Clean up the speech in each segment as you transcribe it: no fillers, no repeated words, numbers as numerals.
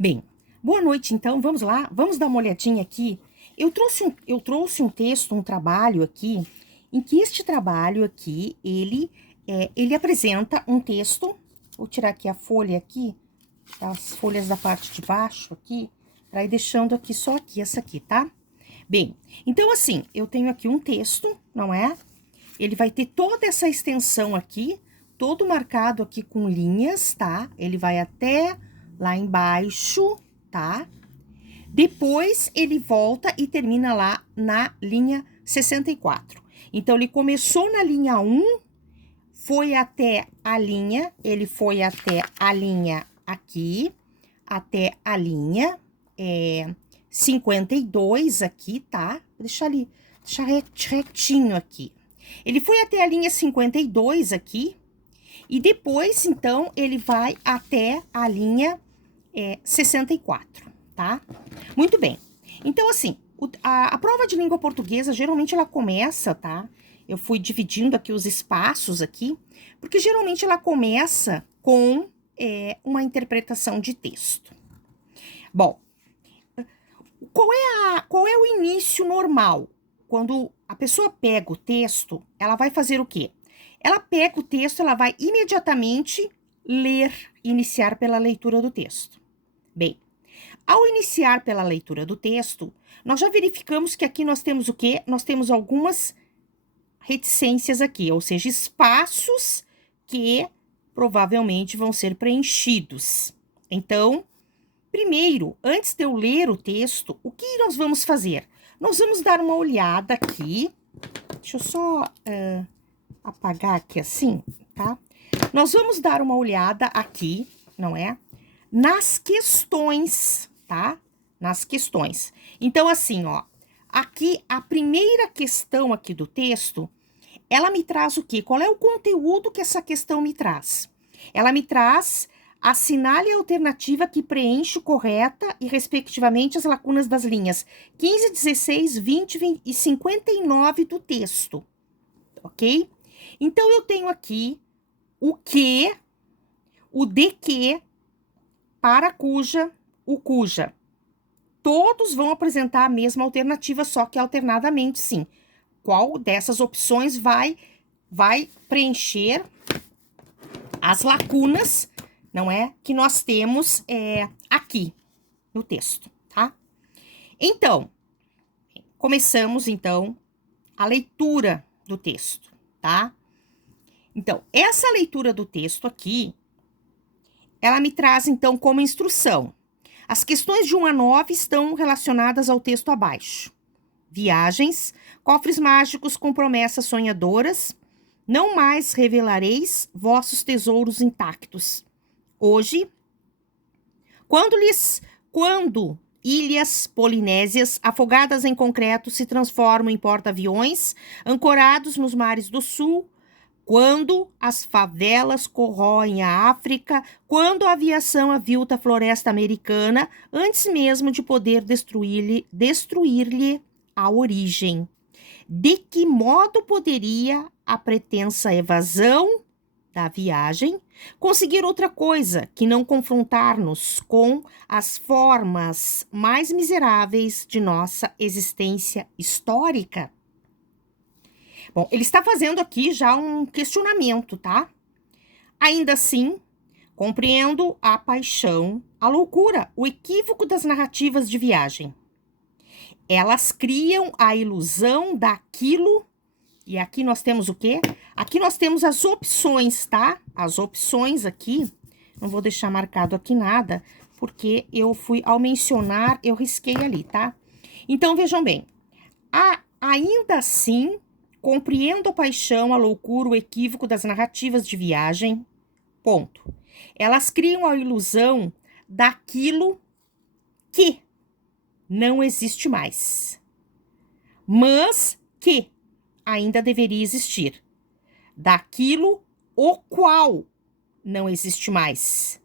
Bem, boa noite então, vamos lá, vamos dar uma olhadinha aqui. Eu trouxe um texto, um trabalho aqui, em que este trabalho aqui, ele apresenta um texto. Vou tirar aqui a folha aqui, as folhas da parte de baixo aqui, para ir deixando aqui só aqui, essa aqui, tá? Bem, então assim, eu tenho aqui um texto, não é? Ele vai ter toda essa extensão aqui, todo marcado aqui com linhas, tá? Ele vai até lá embaixo, tá? Depois ele volta e termina lá na linha 64. Então, ele começou na linha 1, foi até a linha, ele foi até a linha aqui, até a linha 52 aqui, tá? Deixa retinho aqui. Ele foi até a linha 52 aqui, e depois, então, ele vai até a linha 64, tá? Muito bem. Então, assim, a prova de língua portuguesa, geralmente ela começa, tá? Eu fui dividindo aqui os espaços aqui, porque geralmente ela começa com uma interpretação de texto. Bom, qual é o início normal? Quando a pessoa pega o texto, ela vai fazer o quê? Ela pega o texto, ela vai imediatamente iniciar pela leitura do texto. Bem, ao iniciar pela leitura do texto, nós já verificamos que aqui nós temos o quê? Nós temos algumas reticências aqui, ou seja, espaços que provavelmente vão ser preenchidos. Então, primeiro, antes de eu ler o texto, o que nós vamos fazer? Nós vamos dar uma olhada aqui. Deixa eu só apagar aqui assim, tá? Nós vamos dar uma olhada aqui, não é? Nas questões, tá? Nas questões. Então, assim, ó, aqui a primeira questão aqui do texto, ela me traz o quê? Qual é o conteúdo que essa questão me traz? Ela me traz: assinale a alternativa que preenche correta e respectivamente as lacunas das linhas 15, 16, 20 e 59 do texto, ok? Então, eu tenho aqui o que, o de que, para cuja, o cuja. Todos vão apresentar a mesma alternativa, só que alternadamente, sim. Qual dessas opções vai preencher as lacunas, não é? Que nós temos aqui no texto, tá? Então, começamos, então, a leitura do texto, tá? Então, essa leitura do texto aqui, ela me traz, então, como instrução. As questões de 1 a 9 estão relacionadas ao texto abaixo. Viagens, cofres mágicos com promessas sonhadoras, não mais revelareis vossos tesouros intactos. Hoje, quando ilhas polinésias afogadas em concreto se transformam em porta-aviões, ancorados nos mares do sul, quando as favelas corroem a África, quando a aviação avilta a floresta americana, antes mesmo de poder destruir-lhe a origem. De que modo poderia a pretensa evasão da viagem conseguir outra coisa que não confrontar-nos com as formas mais miseráveis de nossa existência histórica? Bom, ele está fazendo aqui já um questionamento, tá? Ainda assim, compreendo a paixão, a loucura, o equívoco das narrativas de viagem. Elas criam a ilusão daquilo. E aqui nós temos o quê? Aqui nós temos as opções, tá? As opções aqui. Não vou deixar marcado aqui nada, porque ao mencionar, eu risquei ali, tá? Então, vejam bem. Ainda assim, compreendo a paixão, a loucura, o equívoco das narrativas de viagem. Ponto. Elas criam a ilusão daquilo que não existe mais, mas que ainda deveria existir. Daquilo o qual não existe mais,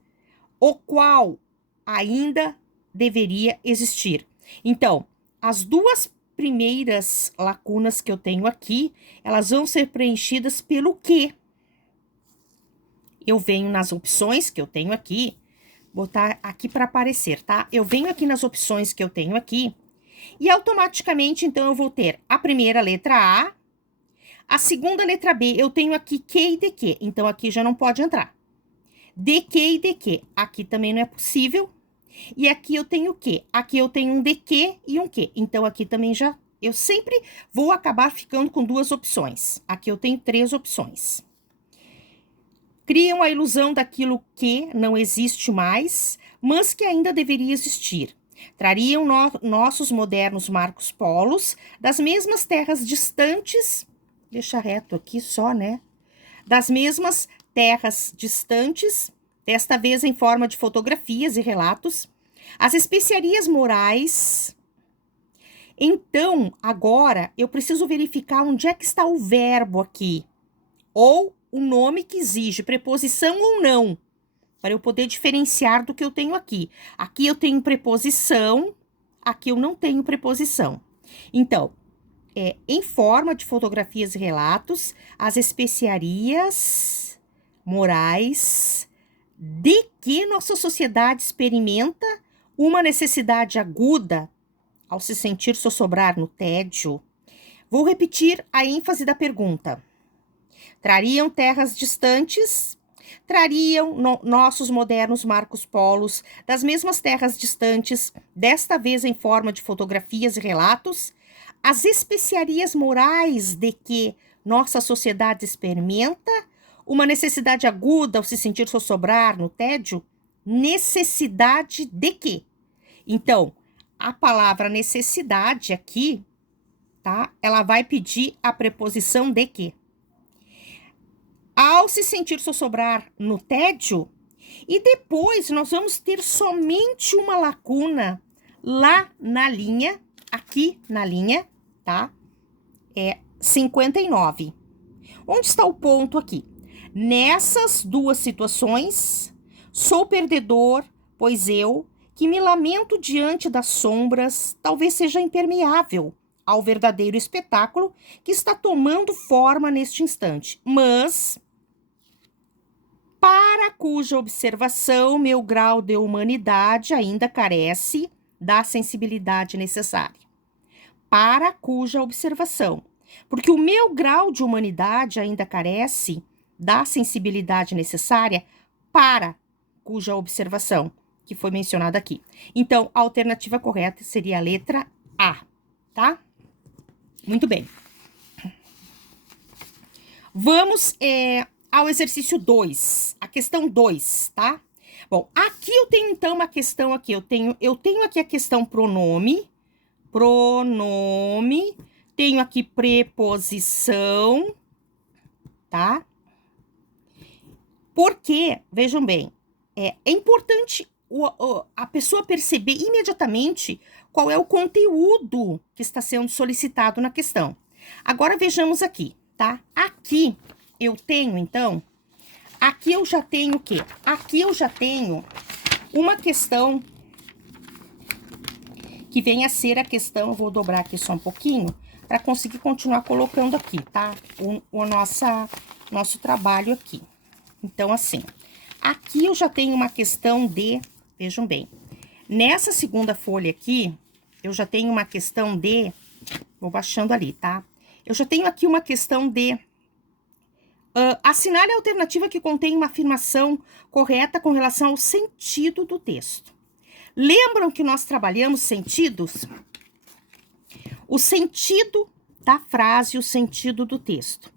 o qual ainda deveria existir. Então, as duas primeiras lacunas que eu tenho aqui, elas vão ser preenchidas pelo que. Eu venho nas opções que eu tenho aqui, botar aqui para aparecer, tá? Eu venho aqui nas opções que eu tenho aqui e automaticamente, então, eu vou ter a primeira letra a segunda letra B, eu tenho aqui que e de que, então aqui já não pode entrar. De que e de que, aqui também não é possível. E aqui eu tenho o que? Aqui eu tenho um de que e um que, então aqui também já, eu sempre vou acabar ficando com duas opções. Aqui eu tenho 3 opções. Criam a ilusão daquilo que não existe mais, mas que ainda deveria existir. Trariam nossos modernos marcos polos das mesmas terras distantes, deixa reto aqui só, né? Das mesmas terras distantes, desta vez em forma de fotografias e relatos, as especiarias morais. Então, agora, eu preciso verificar onde é que está o verbo aqui, ou o nome que exige preposição ou não, para eu poder diferenciar do que eu tenho aqui. Aqui eu tenho preposição, aqui eu não tenho preposição. Então, em forma de fotografias e relatos, as especiarias morais de que nossa sociedade experimenta uma necessidade aguda ao se sentir sossobrar no tédio. Vou repetir a ênfase da pergunta. Trariam terras distantes, trariam nossos modernos marcos polos das mesmas terras distantes, desta vez em forma de fotografias e relatos, as especiarias morais de que nossa sociedade experimenta, uma necessidade aguda ao se sentir sossobrar no tédio, necessidade de quê? Então, a palavra necessidade aqui, tá? Ela vai pedir a preposição de quê? Ao se sentir sossobrar no tédio, e depois nós vamos ter somente uma lacuna lá na linha, aqui na linha, tá? 59. Onde está o ponto aqui? Nessas duas situações, sou perdedor, pois eu, que me lamento diante das sombras, talvez seja impermeável ao verdadeiro espetáculo que está tomando forma neste instante, mas para cuja observação meu grau de humanidade ainda carece da sensibilidade necessária. Para cuja observação, porque o meu grau de humanidade ainda carece da sensibilidade necessária para cuja observação, que foi mencionada aqui. Então, a alternativa correta seria a letra A, tá? Muito bem. Vamos ao exercício 2, a questão 2, tá? Bom, aqui eu tenho então uma questão aqui, eu tenho aqui a questão pronome, tenho aqui preposição, tá? Porque, vejam bem, é importante a pessoa perceber imediatamente qual é o conteúdo que está sendo solicitado na questão. Agora vejamos aqui, tá? Aqui eu tenho, então, aqui eu já tenho o quê? Aqui eu já tenho uma questão que vem a ser a questão, eu vou dobrar aqui só um pouquinho, para conseguir continuar colocando aqui, tá? Nosso trabalho aqui. Então, assim, aqui eu já tenho uma questão de, vejam bem, nessa segunda folha aqui, eu já tenho uma questão de, vou baixando ali, tá? Eu já tenho aqui uma questão de assinale a alternativa que contém uma afirmação correta com relação ao sentido do texto. Lembram que nós trabalhamos sentidos? O sentido da frase e o sentido do texto.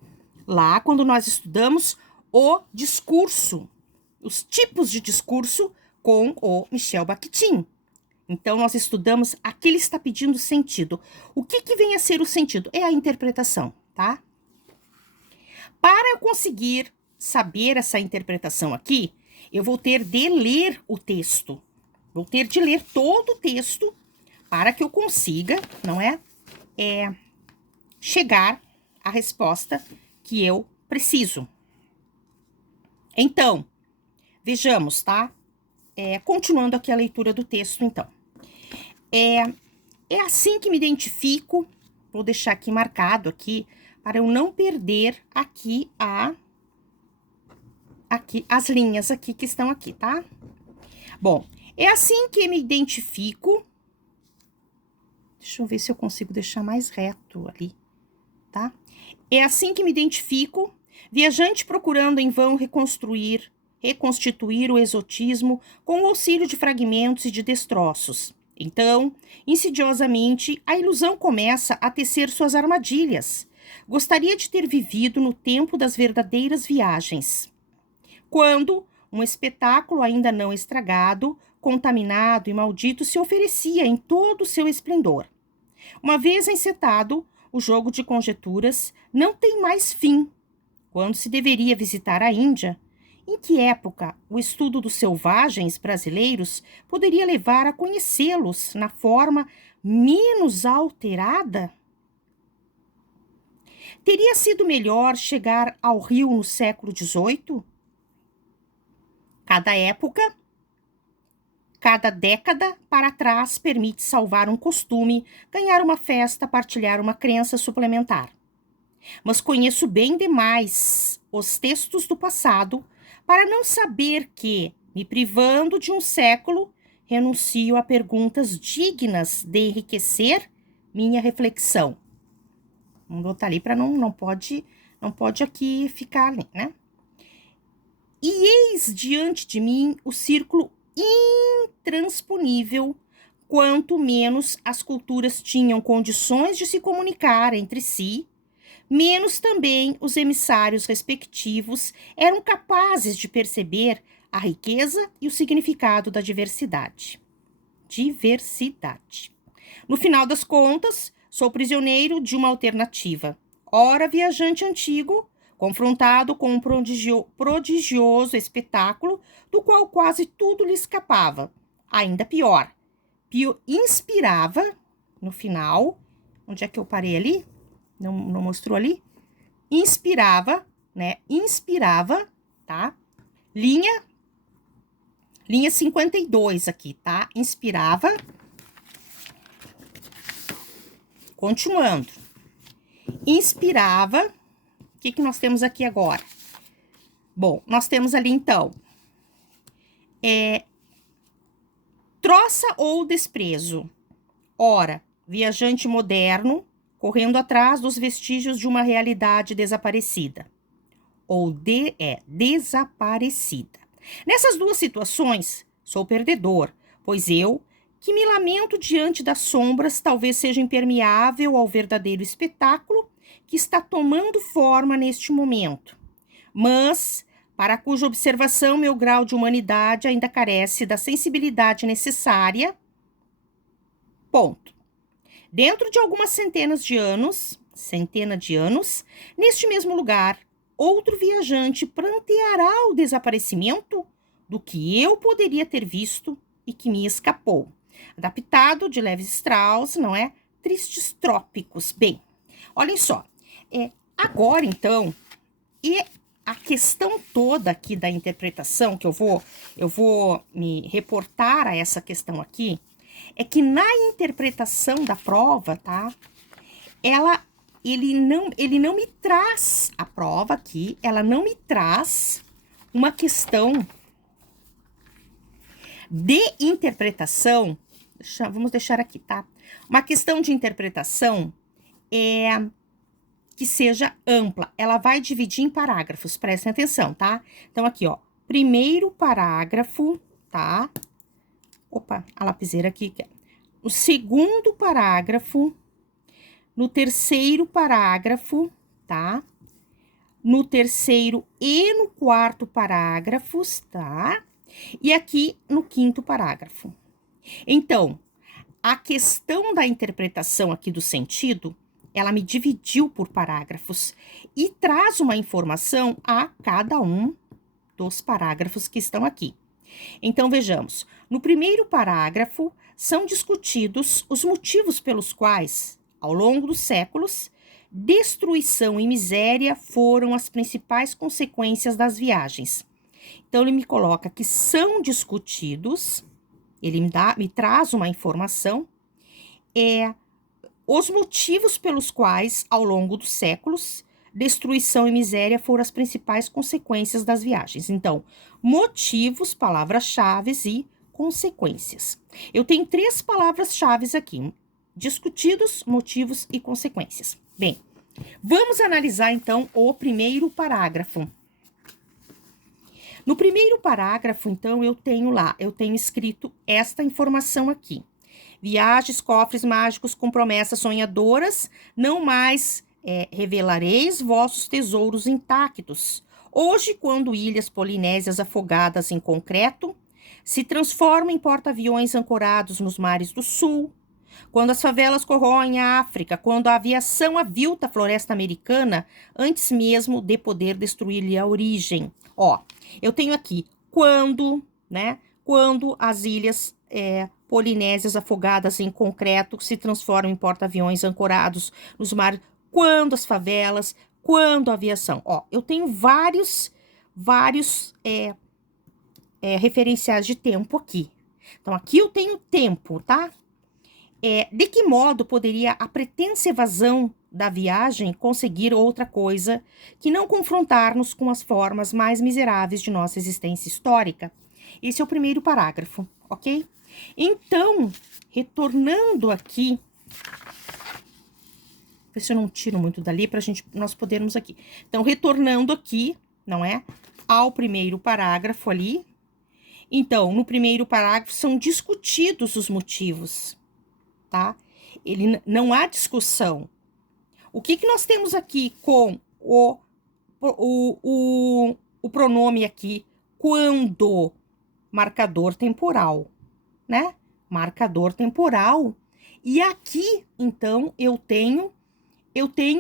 Lá, quando nós estudamos o discurso, os tipos de discurso com o Michel Bakhtin. Então, nós estudamos, aqui ele está pedindo sentido. O que vem a ser o sentido? É a interpretação, tá? Para eu conseguir saber essa interpretação aqui, eu vou ter de ler o texto. Vou ter de ler todo o texto para que eu consiga, não é? Chegar à resposta que eu preciso. Então, vejamos, tá? Continuando aqui a leitura do texto, então. É assim que me identifico, vou deixar aqui marcado aqui, para eu não perder aqui as linhas aqui que estão aqui, tá? Bom, é assim que me identifico. Deixa eu ver se eu consigo deixar mais reto ali, tá? É assim que me identifico, viajante procurando em vão reconstituir o exotismo com o auxílio de fragmentos e de destroços. Então, insidiosamente, a ilusão começa a tecer suas armadilhas. Gostaria de ter vivido no tempo das verdadeiras viagens, quando um espetáculo ainda não estragado, contaminado e maldito se oferecia em todo o seu esplendor. Uma vez encetado, o jogo de conjecturas não tem mais fim. Quando se deveria visitar a Índia, em que época o estudo dos selvagens brasileiros poderia levar a conhecê-los na forma menos alterada? Teria sido melhor chegar ao Rio no século XVIII? Cada época, cada década para trás permite salvar um costume, ganhar uma festa, partilhar uma crença suplementar. Mas conheço bem demais os textos do passado para não saber que, me privando de um século, renuncio a perguntas dignas de enriquecer minha reflexão. Vamos botar ali para não pode aqui ficar ali, né? E eis diante de mim o círculo intransponível, quanto menos as culturas tinham condições de se comunicar entre si, menos também os emissários respectivos eram capazes de perceber a riqueza e o significado da diversidade. Diversidade. No final das contas, sou prisioneiro de uma alternativa. Ora, viajante antigo, confrontado com um prodigioso espetáculo do qual quase tudo lhe escapava. Ainda pior, inspirava, no final, onde é que eu parei ali? Não mostrou ali? Inspirava, né? Inspirava, tá? Linha 52 aqui, tá? Inspirava. Continuando. Inspirava. O que nós temos aqui agora? Bom, nós temos ali, então, troça ou desprezo. Ora, viajante moderno, correndo atrás dos vestígios de uma realidade desaparecida. Ou desaparecida. Nessas duas situações, sou perdedor, pois eu, que me lamento diante das sombras, talvez seja impermeável ao verdadeiro espetáculo que está tomando forma neste momento. Mas, para cuja observação meu grau de humanidade ainda carece da sensibilidade necessária, ponto. Dentro de algumas centena de anos, neste mesmo lugar, outro viajante pranteará o desaparecimento do que eu poderia ter visto e que me escapou. Adaptado de Lévi-Strauss, não é? Tristes Trópicos. Bem, olhem só. Agora, então, e a questão toda aqui da interpretação, que eu vou me reportar a essa questão aqui, é que na interpretação da prova, tá? Ele não me traz a prova aqui, ela não me traz uma questão de interpretação. Vamos deixar aqui, tá? Uma questão de interpretação que seja ampla. Ela vai dividir em parágrafos, prestem atenção, tá? Então, aqui, ó, primeiro parágrafo, tá? Opa, a lapiseira aqui. O segundo parágrafo, no terceiro parágrafo, tá? No terceiro e no quarto parágrafos, tá? E aqui no quinto parágrafo. Então, a questão da interpretação aqui do sentido, ela me dividiu por parágrafos e traz uma informação a cada um dos parágrafos que estão aqui. Então, vejamos. No primeiro parágrafo, são discutidos os motivos pelos quais, ao longo dos séculos, destruição e miséria foram as principais consequências das viagens. Então, ele me coloca que são discutidos, ele me traz uma informação, os motivos pelos quais, ao longo dos séculos, destruição e miséria foram as principais consequências das viagens. Então, motivos, palavras-chave e consequências. Eu tenho 3 palavras-chave aqui: discutidos, motivos e consequências. Bem, vamos analisar então o primeiro parágrafo. No primeiro parágrafo, então, eu tenho escrito esta informação aqui. Viagens, cofres mágicos com promessas sonhadoras, não mais revelareis vossos tesouros intactos. Hoje, quando ilhas polinésias afogadas em concreto se transformam em porta-aviões ancorados nos mares do sul, quando as favelas corroem a África, quando a aviação avilta a floresta americana, antes mesmo de poder destruir-lhe a origem. Ó, eu tenho aqui, quando, né? Quando as ilhas polinésias afogadas em concreto se transformam em porta-aviões ancorados nos mares, quando as favelas, quando a aviação. Ó, eu tenho vários referenciais de tempo aqui. Então, aqui eu tenho tempo, tá? De que modo poderia a pretensa evasão da viagem conseguir outra coisa que não confrontar-nos com as formas mais miseráveis de nossa existência histórica? Esse é o primeiro parágrafo, ok? Então, retornando aqui, ver se eu não tiro muito dali para nós podermos aqui. Então, retornando aqui, não é? Ao primeiro parágrafo ali. Então, no primeiro parágrafo são discutidos os motivos, tá? Não há discussão. O que nós temos aqui com o pronome aqui, quando? Marcador temporal, né? Marcador temporal. E aqui, então, eu tenho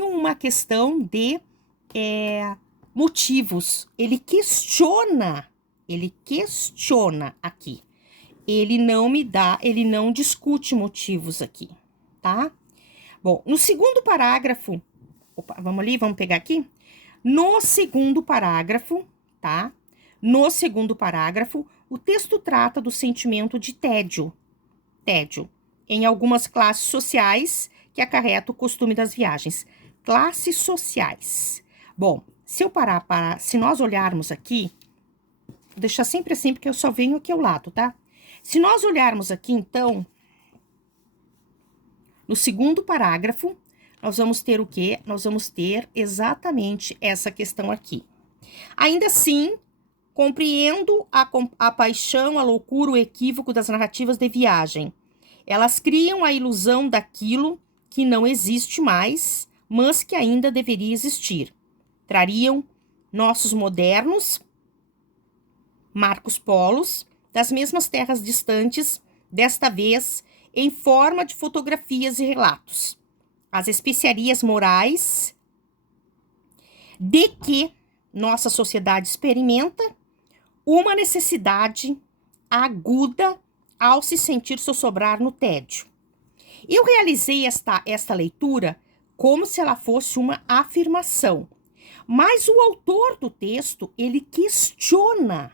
uma questão de motivos. Ele questiona aqui. Ele não discute motivos aqui, tá? Bom, no segundo parágrafo, vamos pegar aqui? No segundo parágrafo, tá? No segundo parágrafo, o texto trata do sentimento de tédio. Tédio em algumas classes sociais que acarreta o costume das viagens. Classes sociais. Bom, se nós olharmos aqui, vou deixar sempre assim, porque eu só venho aqui ao lado, tá? Se nós olharmos aqui, então, no segundo parágrafo, nós vamos ter o quê? Nós vamos ter exatamente essa questão aqui. Ainda assim, compreendo a paixão, a loucura, o equívoco das narrativas de viagem. Elas criam a ilusão daquilo que não existe mais, mas que ainda deveria existir. Trariam nossos modernos Marcos Polos das mesmas terras distantes, desta vez em forma de fotografias e relatos. As especiarias morais de que nossa sociedade experimenta uma necessidade aguda ao se sentir sossobrar no tédio. Eu realizei esta leitura como se ela fosse uma afirmação, mas o autor do texto, ele questiona,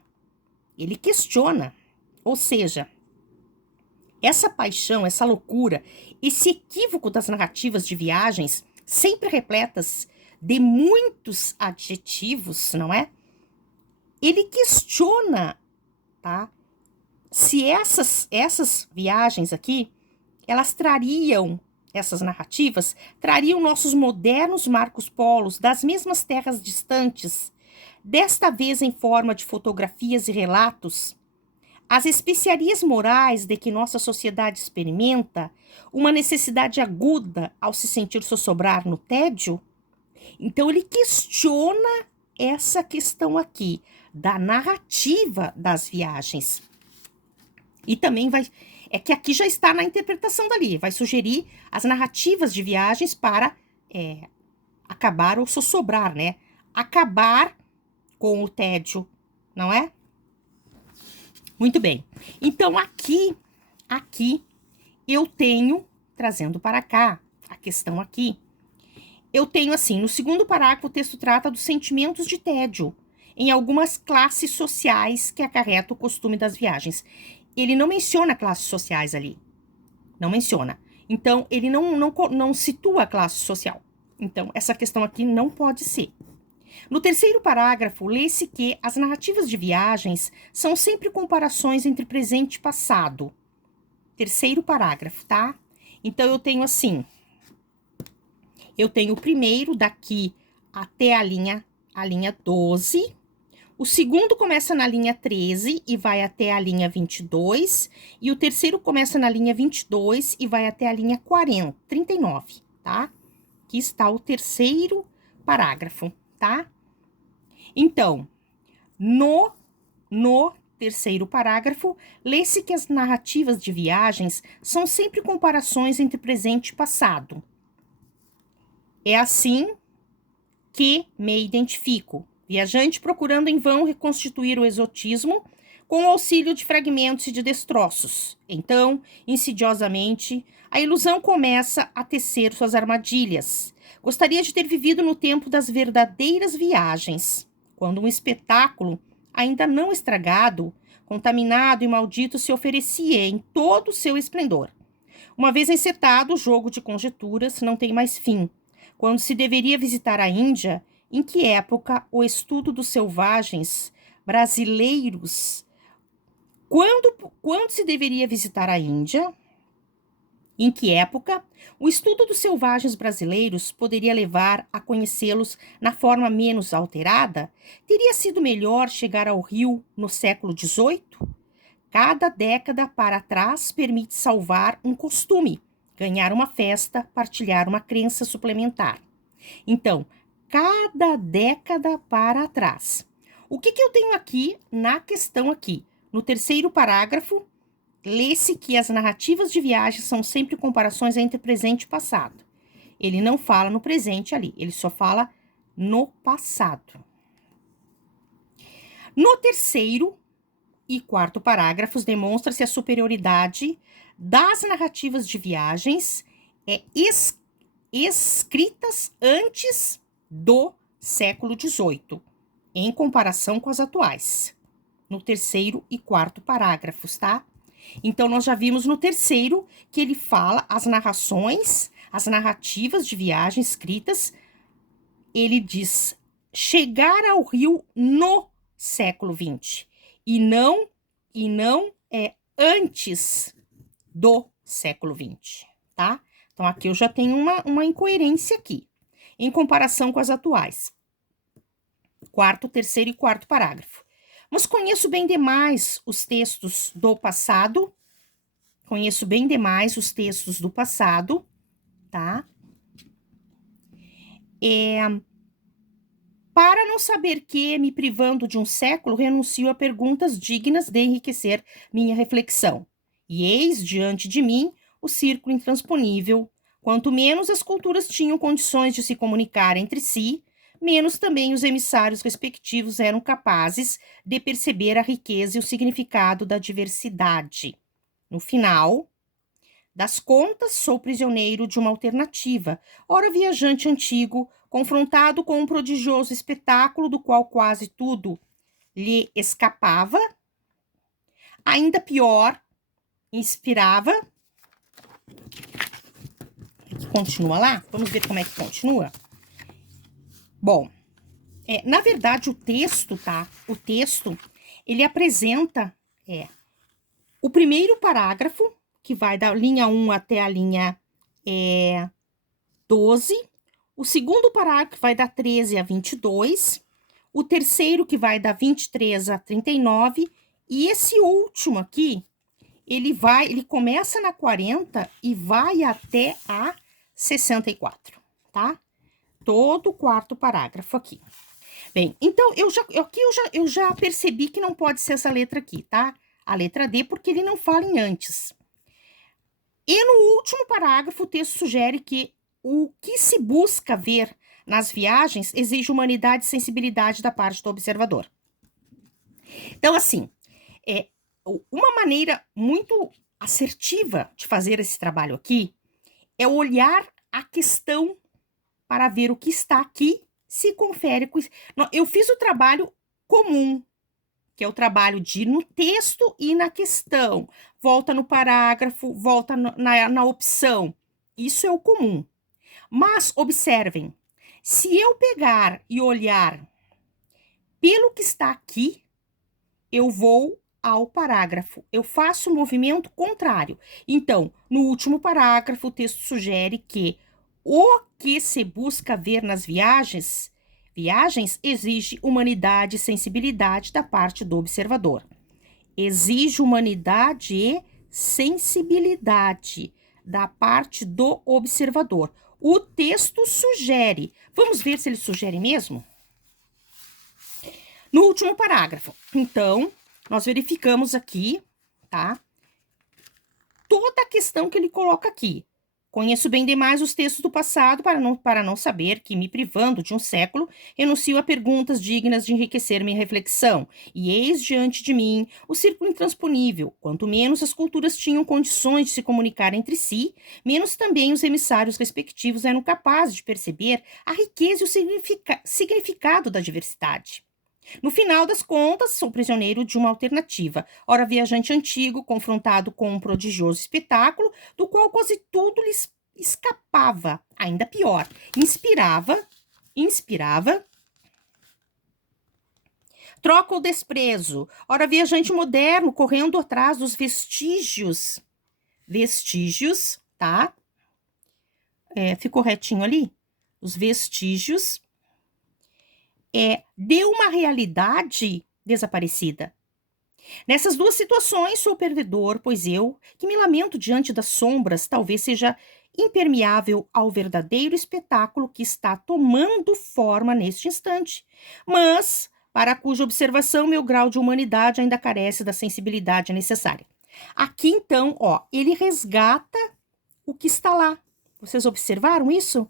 ou seja, essa paixão, essa loucura, esse equívoco das narrativas de viagens, sempre repletas de muitos adjetivos, não é? Ele questiona, tá? Se essas viagens aqui, essas narrativas, trariam nossos modernos Marcos Polos das mesmas terras distantes, desta vez em forma de fotografias e relatos, as especiarias morais de que nossa sociedade experimenta uma necessidade aguda ao se sentir sossobrar no tédio. Então, ele questiona essa questão aqui, da narrativa das viagens. E também é que aqui já está na interpretação dali, vai sugerir as narrativas de viagens para acabar ou sossobrar, né? Acabar com o tédio, não é? Muito bem. Então, aqui, eu tenho, trazendo para cá, a questão aqui, eu tenho assim, no segundo parágrafo, o texto trata dos sentimentos de tédio em algumas classes sociais que acarreta o costume das viagens. Ele não menciona classes sociais ali. Não menciona. Então, ele não situa a classe social. Então, essa questão aqui não pode ser. No terceiro parágrafo, lê-se que as narrativas de viagens são sempre comparações entre presente e passado. Terceiro parágrafo, tá? Então, eu tenho assim, eu tenho o primeiro daqui até a linha 12. O segundo começa na linha 13 e vai até a linha 22. E o terceiro começa na linha 22 e vai até a linha 39, tá? Aqui está o terceiro parágrafo, tá? Então, no terceiro parágrafo, lê-se que as narrativas de viagens são sempre comparações entre presente e passado. É assim que me identifico, viajante procurando em vão reconstituir o exotismo com o auxílio de fragmentos e de destroços. Então, insidiosamente, a ilusão começa a tecer suas armadilhas. Gostaria de ter vivido no tempo das verdadeiras viagens, quando um espetáculo, ainda não estragado, contaminado e maldito, se oferecia em todo o seu esplendor. Uma vez encetado, o jogo de conjecturas não tem mais fim. Quando se deveria visitar a Índia, em que época o estudo dos selvagens brasileiros? Quando se deveria visitar a Índia? Em que época o estudo dos selvagens brasileiros poderia levar a conhecê-los na forma menos alterada? Teria sido melhor chegar ao Rio no século XVIII? Cada década para trás permite salvar um costume, ganhar uma festa, partilhar uma crença suplementar. Então, cada década para trás. O que eu tenho aqui na questão aqui? No terceiro parágrafo, lê-se que as narrativas de viagem são sempre comparações entre presente e passado. Ele não fala no presente ali, ele só fala no passado. No terceiro e quarto parágrafos, demonstra-se a superioridade das narrativas de viagens escritas antes do século XVIII, em comparação com as atuais. No terceiro e quarto parágrafos, tá? Então, nós já vimos no terceiro que ele fala as narrativas de viagem escritas, ele diz chegar ao Rio no século XX e não é antes do século XX, tá? Então, aqui eu já tenho uma incoerência aqui, em comparação com as atuais. Quarto, terceiro e quarto parágrafo. Mas conheço bem demais os textos do passado, tá? Para não saber que, me privando de um século, renuncio a perguntas dignas de enriquecer minha reflexão. E eis diante de mim o círculo intransponível. Quanto menos as culturas tinham condições de se comunicar entre si, menos também os emissários respectivos eram capazes de perceber a riqueza e o significado da diversidade. No final das contas, sou prisioneiro de uma alternativa, ora viajante antigo, confrontado com um prodigioso espetáculo do qual quase tudo lhe escapava, ainda pior, inspirava. Continua lá? Vamos ver como é que continua? Bom, na verdade o texto, tá? O texto, ele apresenta o primeiro parágrafo, que vai da linha 1 até a linha 12, o segundo parágrafo vai da 13 a 22, o terceiro que vai da 23 a 39, e esse último aqui, ele começa na 40 e vai até a 64, tá? Todo o quarto parágrafo aqui. Bem, então, eu já percebi que não pode ser essa letra aqui, tá? A letra D, porque ele não fala em antes. E no último parágrafo, o texto sugere que o que se busca ver nas viagens exige humanidade e sensibilidade da parte do observador. Então, assim, uma maneira muito assertiva de fazer esse trabalho aqui é olhar a questão para ver o que está aqui se confere com... Eu fiz o trabalho comum, que é o trabalho de ir no texto e na questão. Volta no parágrafo, volta na opção. Isso é o comum. Mas, observem, Se eu pegar e olhar pelo que está aqui, eu vou ao parágrafo. Eu faço o movimento contrário. Então, no último parágrafo, o texto sugere que o que se busca ver nas viagens exige humanidade e sensibilidade da parte do observador. Exige humanidade e sensibilidade da parte do observador. O texto sugere. Vamos ver se ele sugere mesmo? No último parágrafo. Então, nós verificamos aqui, tá? Toda a questão que ele coloca aqui. Conheço bem demais os textos do passado para não saber que, me privando de um século, renuncio a perguntas dignas de enriquecer minha reflexão. E eis diante de mim o círculo intransponível. Quanto menos as culturas tinham condições de se comunicar entre si, menos também os emissários respectivos eram capazes de perceber a riqueza e o significado da diversidade. No final das contas, sou prisioneiro de uma alternativa. Ora, viajante antigo, confrontado com um prodigioso espetáculo, do qual quase tudo lhe escapava. Ainda pior, inspirava, troca ou desprezo. Ora, viajante moderno, correndo atrás dos vestígios, tá? Ficou retinho ali? Os vestígios de uma realidade desaparecida. Nessas duas situações, sou perdedor, pois eu, que me lamento diante das sombras, talvez seja impermeável ao verdadeiro espetáculo que está tomando forma neste instante, mas para cuja observação meu grau de humanidade ainda carece da sensibilidade necessária. Aqui, então, ele resgata o que está lá. Vocês observaram isso?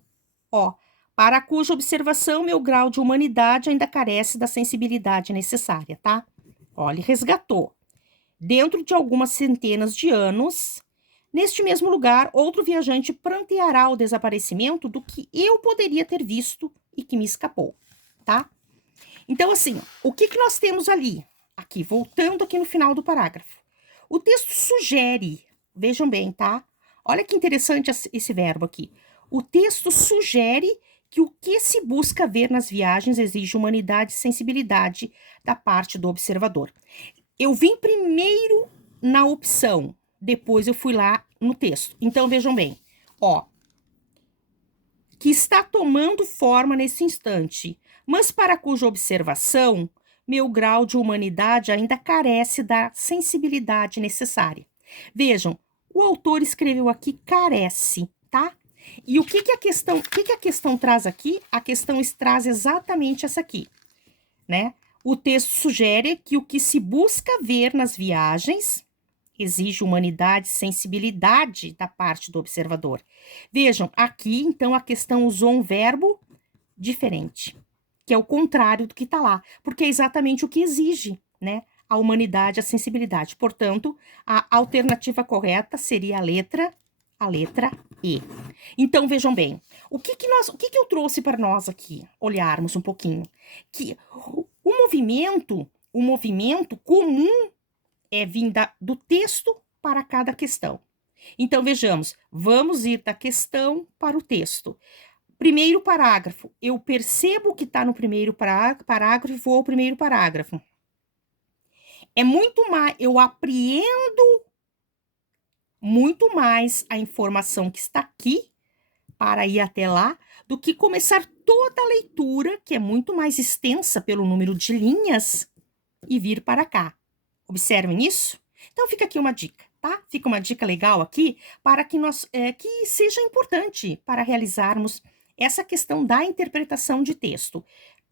Para cuja observação meu grau de humanidade ainda carece da sensibilidade necessária, tá? Ele resgatou. Dentro de algumas centenas de anos, neste mesmo lugar, outro viajante pranteará o desaparecimento do que eu poderia ter visto e que me escapou, tá? Então, assim, o que nós temos ali? Aqui, voltando aqui no final do parágrafo. O texto sugere, vejam bem, tá? Olha que interessante esse verbo aqui. O texto sugere que o que se busca ver nas viagens exige humanidade e sensibilidade da parte do observador. Eu vim primeiro na opção, depois eu fui lá no texto. Então, vejam bem, que está tomando forma nesse instante, mas para cuja observação meu grau de humanidade ainda carece da sensibilidade necessária. Vejam, o autor escreveu aqui carece, tá? E o que a questão traz aqui? A questão traz exatamente essa aqui, né? O texto sugere que o que se busca ver nas viagens exige humanidade e sensibilidade da parte do observador. Vejam, aqui, então, a questão usou um verbo diferente, que é o contrário do que está lá, porque é exatamente o que exige, né? A humanidade, a sensibilidade. Portanto, a alternativa correta seria a letra E. Então, vejam bem, o que eu trouxe para nós aqui? Olharmos um pouquinho. Que o movimento comum é vir do texto para cada questão. Então, vejamos, vamos ir da questão para o texto. Primeiro parágrafo, eu percebo o que está no primeiro parágrafo e vou ao primeiro parágrafo. É muito mais, eu apreendo muito mais a informação que está aqui para ir até lá, do que começar toda a leitura, que é muito mais extensa pelo número de linhas, e vir para cá. Observem isso? Então, fica aqui uma dica, tá? Fica uma dica legal aqui, para que que seja importante para realizarmos essa questão da interpretação de texto.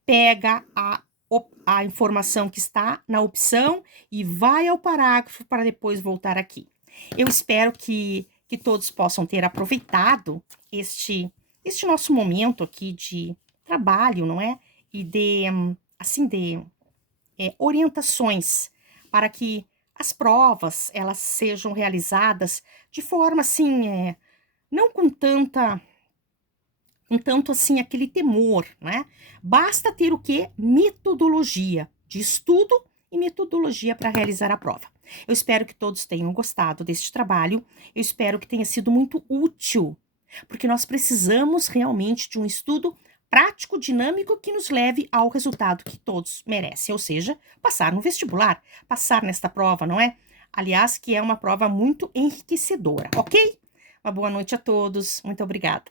Pega a informação que está na opção e vai ao parágrafo para depois voltar aqui. Eu espero que todos possam ter aproveitado este nosso momento aqui de trabalho, não é? E de orientações para que as provas elas sejam realizadas de forma assim, não com tanto assim aquele temor, né? Basta ter o quê? Metodologia de estudo e metodologia para realizar a prova. Eu espero que todos tenham gostado deste trabalho, eu espero que tenha sido muito útil, porque nós precisamos realmente de um estudo prático, dinâmico, que nos leve ao resultado que todos merecem, ou seja, passar no vestibular, passar nesta prova, não é? Aliás, que é uma prova muito enriquecedora, ok? Uma boa noite a todos, muito obrigada.